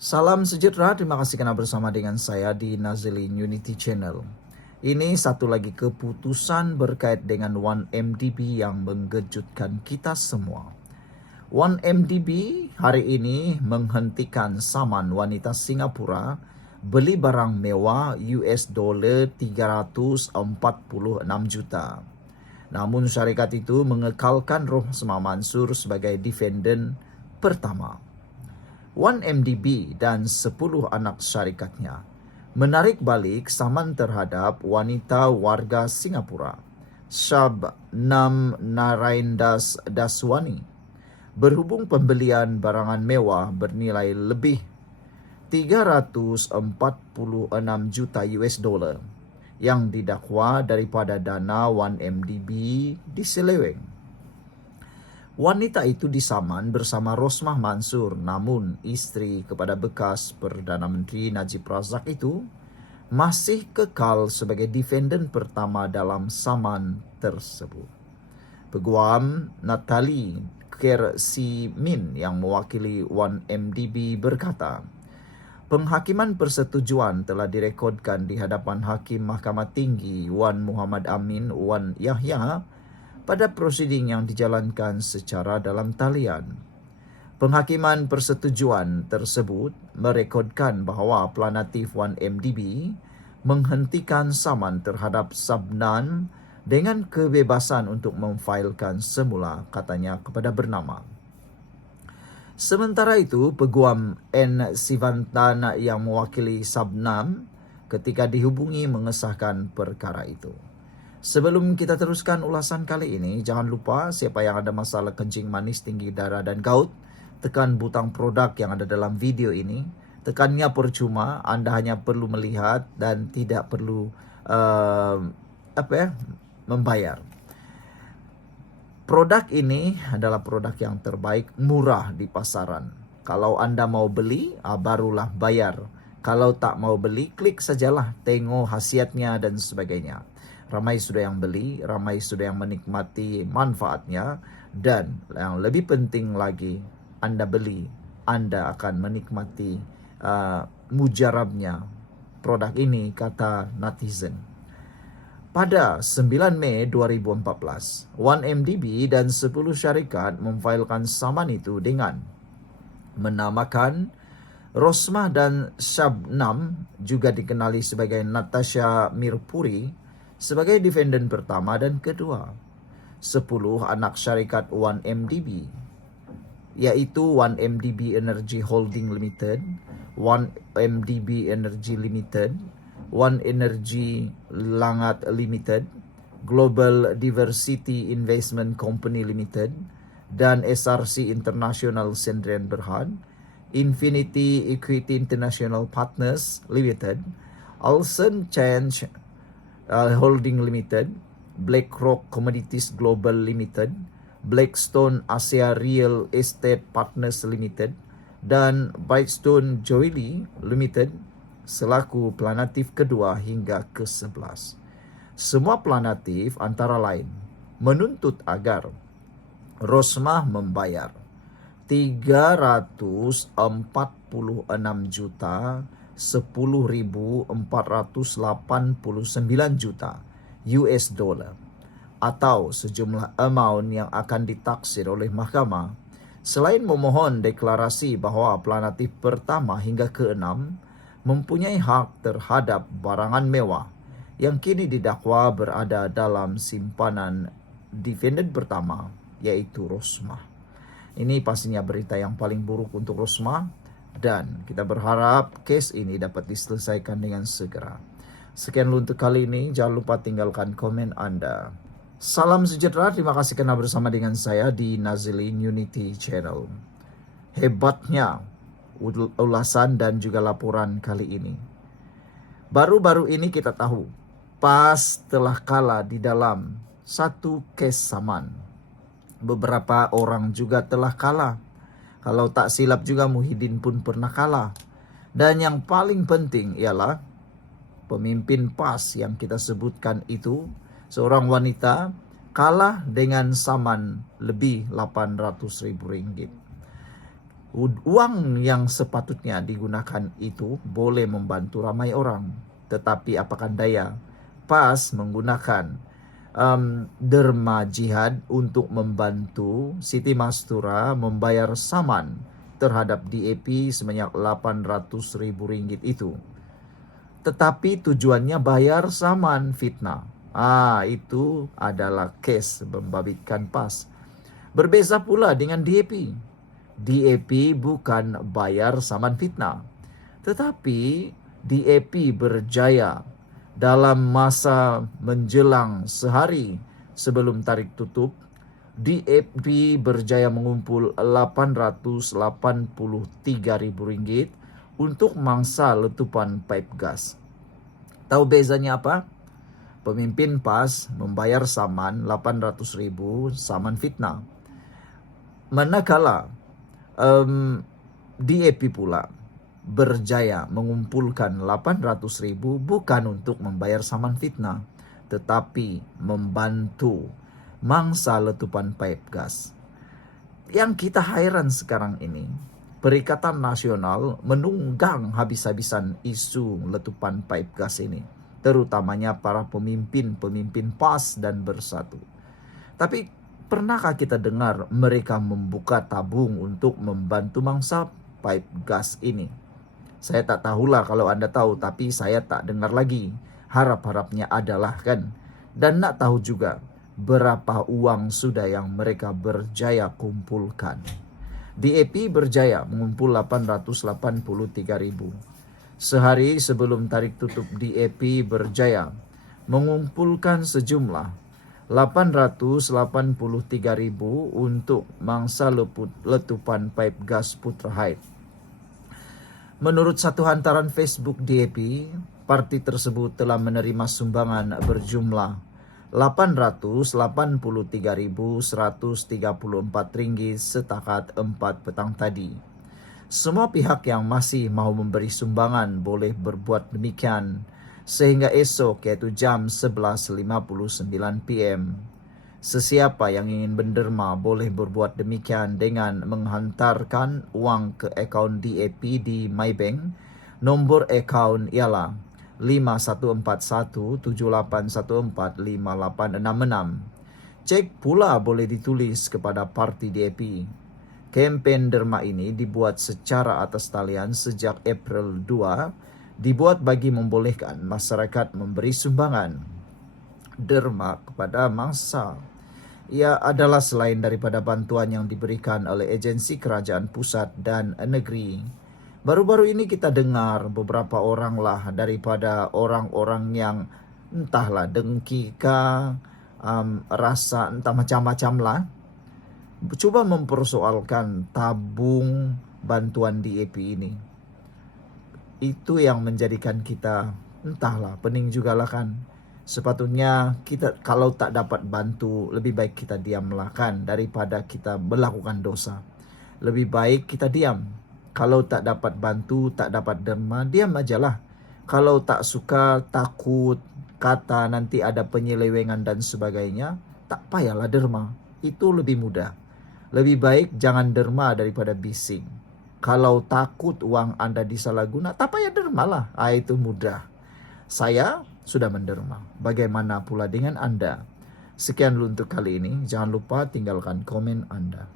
Salam sejahtera, terima kasih karena bersama dengan saya di Nazilin Unity Channel. Ini satu lagi keputusan berkait dengan 1MDB yang mengejutkan kita semua. 1MDB hari ini menghentikan saman wanita Singapura beli barang mewah $346 juta. Namun syarikat itu mengekalkan Rosmah Mansur sebagai defendant pertama. 1MDB dan 10 anak syarikatnya menarik balik saman terhadap wanita warga Singapura, Shabnam Naraindas Daswani, berhubung pembelian barangan mewah bernilai lebih $346 juta yang didakwa daripada dana 1MDB diseleweng. Wanita itu disaman bersama Rosmah Mansur, namun istri kepada bekas Perdana Menteri Najib Razak itu masih kekal sebagai defendant pertama dalam saman tersebut. Peguam Natalie Kersimin yang mewakili 1MDB berkata, penghakiman persetujuan telah direkodkan di hadapan Hakim Mahkamah Tinggi Wan Muhammad Amin Wan Yahya pada prosiding yang dijalankan secara dalam talian. Penghakiman persetujuan tersebut merekodkan bahawa planatif 1MDB menghentikan saman terhadap Sabnan dengan kebebasan untuk memfailkan semula, katanya kepada bernama. Sementara itu, Peguam N. Sivantana yang mewakili Sabnam ketika dihubungi mengesahkan perkara itu. Sebelum kita teruskan ulasan kali ini, jangan lupa siapa yang ada masalah kencing manis, tinggi darah dan gout, tekan butang produk yang ada dalam video ini. Tekannya percuma, Anda hanya perlu melihat dan tidak perlu membayar. Produk ini adalah produk yang terbaik, murah di pasaran. Kalau Anda mau beli, barulah bayar. Kalau tak mau beli, klik sajalah, tengok khasiatnya dan sebagainya. Ramai sudah yang beli, ramai sudah yang menikmati manfaatnya, dan yang lebih penting lagi, Anda beli, Anda akan menikmati mujarabnya produk ini, kata netizen. Pada 9 Mei 2014, 1MDB dan 10 syarikat memfailkan saman itu dengan menamakan Rosmah dan Shabnam, juga dikenali sebagai Natasha Mirpuri, sebagai defendant pertama dan kedua. 10 anak syarikat 1MDB, yaitu 1MDB Energy Holding Limited, 1MDB Energy Limited, 1 Energy Langat Limited, Global Diversity Investment Company Limited, dan SRC International Sdn Bhd, Infinity Equity International Partners Limited, Alson Change Holding Limited, BlackRock Commodities Global Limited, Blackstone Asia Real Estate Partners Limited, dan Brightstone Joely Limited selaku planatif kedua hingga ke-11. Semua planatif antara lain menuntut agar Rosmah membayar $346,489 atau sejumlah amount yang akan ditaksir oleh mahkamah, selain memohon deklarasi bahawa planatif pertama hingga ke-6 mempunyai hak terhadap barangan mewah yang kini didakwa berada dalam simpanan defendant pertama, yaitu Rosmah. Ini pastinya berita yang paling buruk untuk Rosmah, dan kita berharap kes ini dapat diselesaikan dengan segera. Sekian untuk kali ini, jangan lupa tinggalkan komen Anda. Salam sejahtera, terima kasih karena bersama dengan saya di Nazilin Unity Channel. Hebatnya ulasan dan juga laporan kali ini. Baru-baru ini kita tahu, PAS telah kalah di dalam satu kes saman. Beberapa orang juga telah kalah. Kalau tak silap juga Muhyiddin pun pernah kalah. Dan yang paling penting ialah pemimpin PAS yang kita sebutkan itu, seorang wanita, kalah dengan saman lebih Rp800.000. Uang yang sepatutnya digunakan itu boleh membantu ramai orang. Tetapi apakan daya, PAS menggunakan derma jihad untuk membantu Siti Mastura membayar saman terhadap DAP sebanyak Rp800.000 itu. Tetapi tujuannya bayar saman fitnah. Itu adalah kes membabitkan PAS. Berbeza pula dengan DAP. DAP bukan bayar saman fitnah, tetapi DAP berjaya dalam masa menjelang sehari sebelum tarik tutup. DAP berjaya mengumpul Rp883.000 untuk mangsa letupan pipe gas. Tahu bezanya apa? Pemimpin PAS membayar saman 800.000 saman fitnah. Manakala DAP pula berjaya mengumpulkan 800.000 bukan untuk membayar saman fitnah, tetapi membantu mangsa letupan pipe gas. Yang kita heran sekarang ini, Perikatan Nasional menunggang habis-habisan isu letupan pipe gas ini, terutamanya para pemimpin PAS dan Bersatu. Tapi pernahkah kita dengar mereka membuka tabung untuk membantu mangsa pipe gas ini? Saya tak tahulah kalau Anda tahu, tapi saya tak dengar lagi. Harap-harapnya adalah kan. Dan nak tahu juga berapa uang sudah yang mereka berjaya kumpulkan. DAP berjaya mengumpul 883.000. Sehari sebelum tarik tutup, DAP berjaya mengumpulkan sejumlah 883.000 untuk mangsa letupan pipe gas Putra Haid. Menurut satu hantaran Facebook DAP, parti tersebut telah menerima sumbangan berjumlah Rp883.134 setakat 4 petang tadi. Semua pihak yang masih mau memberi sumbangan boleh berbuat demikian sehingga esok, yaitu jam 11.59 PM. Sesiapa yang ingin menderma boleh berbuat demikian dengan menghantarkan uang ke akaun DAP di Maybank. Nombor akaun ialah 514178145866. Cek pula boleh ditulis kepada parti DAP. Kempen derma ini dibuat secara atas talian sejak April 2, dibuat bagi membolehkan masyarakat memberi sumbangan derma kepada mangsa. Ia adalah selain daripada bantuan yang diberikan oleh agensi kerajaan pusat dan negeri. Baru-baru ini kita dengar beberapa orang lah daripada orang-orang yang entahlah dengki kah, rasa entah macam-macam lah, coba mempersoalkan tabung bantuan DAP ini. Itu yang menjadikan kita entahlah pening jugalah kan. Sepatutnya kita kalau tak dapat bantu, lebih baik kita diamlah kan, daripada kita melakukan dosa. Lebih baik kita diam. Kalau tak dapat bantu, tak dapat derma, diam ajalah. Kalau tak suka, takut, kata nanti ada penyelewengan dan sebagainya, tak payahlah derma. Itu lebih mudah. Lebih baik jangan derma daripada bising. Kalau takut uang Anda disalahguna, tak payah dermalah. Itu mudah. Saya sudah menderma. Bagaimana pula dengan Anda? Sekian dulu untuk kali ini. Jangan lupa tinggalkan komen Anda.